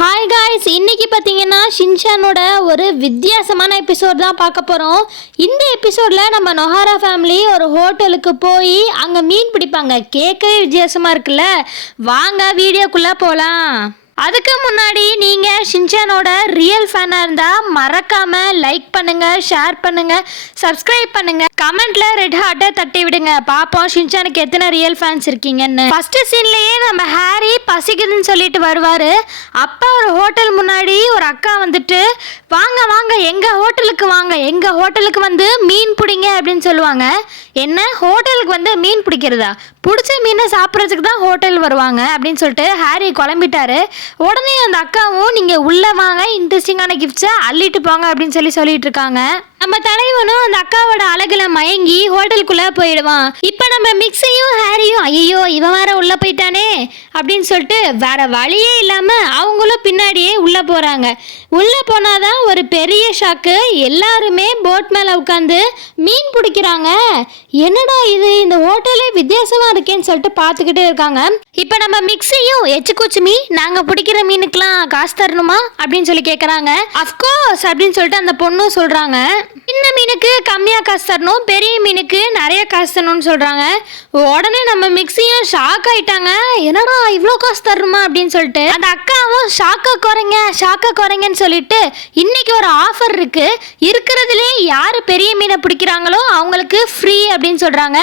Hi guys, இன்னைக்கு பார்த்தீங்கன்னா ஷின்சானோட ஒரு வித்தியாசமான எபிசோட் தான் பார்க்க போகிறோம். இந்த எபிசோடில் நம்ம நொஹாரா ஃபேமிலி ஒரு ஹோட்டலுக்கு போய் அங்கே மீன் பிடிப்பாங்க. கேட்கவே வித்தியாசமாக இருக்குல்ல. வாங்க வீடியோக்குள்ளே போகலாம். அதுக்கு முன்னாடி நீங்கள் ஷின்சானோட ரியல் ஃபேனாக இருந்தால் மறக்காமல் லைக் பண்ணுங்கள், ஷேர் பண்ணுங்கள், சப்ஸ்கிரைப் பண்ணுங்கள், கமெண்ட்டில் ரெட் ஹார்ட்டை தட்டி விடுங்க. பார்ப்போம் ஷின்சானுக்கு எத்தனை ரியல் ஃபேன்ஸ் இருக்கீங்கன்னு. ஃபஸ்ட்டு சீன்லேயே நம்ம ஹாரி பசிக்குதுன்னு சொல்லிட்டு வருவார். அப்போ ஒரு ஹோட்டல் முன்னாடி ஒரு அக்கா வந்துட்டு, வாங்க வாங்க எங்கள் ஹோட்டலுக்கு வாங்க, எங்கள் ஹோட்டலுக்கு வந்து மீன் பிடிங்க அப்படின்னு சொல்லுவாங்க. என்ன ஹோட்டலுக்கு வந்து மீன் பிடிக்கிறதா? பிடிச்ச மீனை சாப்பிட்றதுக்கு தான் ஹோட்டல் வருவாங்க அப்படின்னு சொல்லிட்டு ஹாரி குழம்பிட்டாரு. உடனே அந்த அக்காவும் நீங்கள் உள்ளே வாங்க, இன்ட்ரெஸ்டிங்கான கிஃப்ட்ஸை அள்ளிட்டு போங்க அப்படின்னு சொல்லிட்டு இருக்காங்க. நம்ம தலைவனும் அந்த அக்காவோட அழகுல மயங்கி ஹோட்டலுக்குள்ளே போயிடுவான். இப்போ நம்ம மிக்ஸையும் ஹாரியும் ஐயோ இவன் வேற உள்ளே போயிட்டானே அப்படின்னு சொல்லிட்டு வேற வழியே இல்லாமல் அவங்களும் பின்னாடியே உள்ளே போகிறாங்க. உள்ளே போனாதான் ஒரு பெரிய ஷாக்கு. எல்லாருமே போட் மேலே உட்காந்து மீன் பிடிக்கிறாங்க. என்னடா இது, இந்த ஹோட்டலே வித்தியாசமாக இருக்கேன்னு சொல்லிட்டு பார்த்துக்கிட்டே இருக்காங்க. இப்போ நம்ம மிக்ஸையும் எச்சுக்குச்சுமி நாங்கள் பிடிக்கிற மீனுக்கெலாம் காசு தரணுமா அப்படின்னு சொல்லி கேட்குறாங்க. அஃப்கோர்ஸ் அப்படின்னு சொல்லிட்டு அந்த பொண்ணும் சொல்கிறாங்க. சின்ன மீனுக்கு கம்மியாக காசு தரணும், பெரிய மீனுக்கு நிறைய காசு தரணும்னு சொல்கிறாங்க. உடனே நம்ம மிக்ஸியும் ஷாக் ஆயிட்டாங்க. என்னடா இவ்வளோ காசு தரணுமா அப்படின்னு சொல்லிட்டு அந்த அக்காவும் ஷாக்கை குறைங்கன்னு சொல்லிட்டு இன்னைக்கு ஒரு ஆஃபர் இருக்கு, இருக்கிறதுலே யார் பெரிய மீனை பிடிக்கிறாங்களோ அவங்களுக்கு ஃப்ரீ அப்படின்னு சொல்கிறாங்க.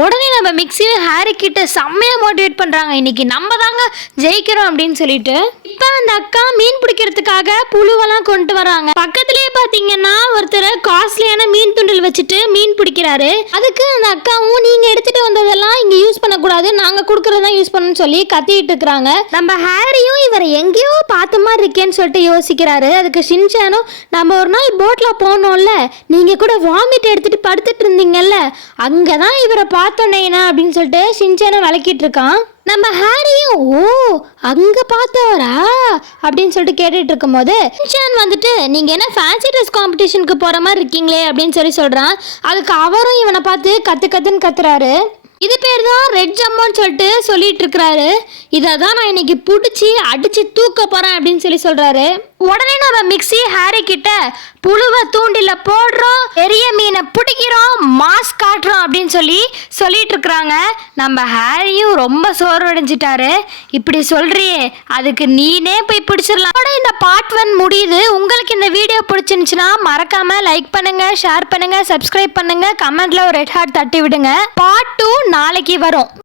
உடனே நம்ம மிக்ஸியும் ஹாரி கிட்ட செம்மையாக மோட்டிவேட் பண்ணுறாங்க. இன்னைக்கு நம்ம தாங்க ஜெயிக்கிறோம் அப்படின்னு சொல்லிட்டு இப்போ அந்த அக்கா மீன் பிடிக்கிறதுக்காக புழுவெல்லாம் கொண்டு வராங்க. பக்கத்துலேயே பார்த்தீங்கன்னா ஒருத்தர் காஸ்ட்லியான மீன் துண்டில் வச்சுட்டு மீன் பிடிக்கிறாரு. அதுக்கு அந்த அக்காவும் நீங்கள் எடுத்துகிட்டு வந்ததெல்லாம் இங்கே யூஸ் பண்ணக்கூடாது, நாங்கள் கொடுக்குறதான் யூஸ் பண்ணணும்னு சொல்லி கத்திட்டு இருக்கிறாங்க. நம்ம ஹாரியும் இவரை எங்கேயோ பார்த்த மாதிரி இருக்கேன்னு சொல்லிட்டு யோசிக்கிறாரு. அதுக்கு ஷின்சானும் நம்ம ஒரு நாள் போட்டில் போனோம்ல, நீங்கள் கூட வாமிட் எடுத்துகிட்டு படுத்துட்டு இருந்தீங்கல்ல, அங்கே தான் இவரை பார்த்தோன்னேனா அப்படின்னு சொல்லிட்டு ஷின்சானும் விளக்கிட்டு இருக்கான். நம்ம ஹாரியும் ஓ அங்கே பார்த்தவரா அப்படின்னு சொல்லிட்டு கேட்டுட்டு இருக்கும்போது ஷின்சான் வந்துட்டு நீங்கள் என்ன ஃபேன்சி ட்ரெஸ் காம்படிஷனுக்கு போகிற மாதிரி இருக்கீங்களே அப்படின்னு சொல்கிறான். அதுக்கு அவரும் இவனை பார்த்து கத்துன்னு கத்துறாரு. இது பேர் தான் ரெட் ஜம்முன்னு சொல்லிட்டு இருக்கிறாரு. இதை தான் நான் இன்னைக்கு பிடிச்சி அடித்து தூக்க போகிறேன் அப்படின்னு சொல்கிறாரு. உடனே நம்ம மிக்ஸி ஹாரி கிட்ட புழுவை தூண்டில போடுறோம், பெரிய மீனை பிடிக்கிறோம், மாஸ் காட்டுறோம் அப்படின்னு சொல்லிட்டு இருக்கிறாங்க. நம்ம ஹாரியும் ரொம்ப சோர்வடைஞ்சிட்டாரு. இப்படி சொல்றியே, அதுக்கு நீனே போய் பிடிச்சிடலாம். இந்த பார்ட் 1 முடியுது. உங்களுக்கு இந்த வீடியோ பிடிச்சிருந்துச்சுன்னா மறக்காம லைக் பண்ணுங்க, ஷேர் பண்ணுங்க, சப்ஸ்கிரைப் பண்ணுங்க, கமெண்ட்ல ஒரு ரெட் ஹார்ட் தட்டி விடுங்க. பார்ட் 2 நாளைக்கு வரும்.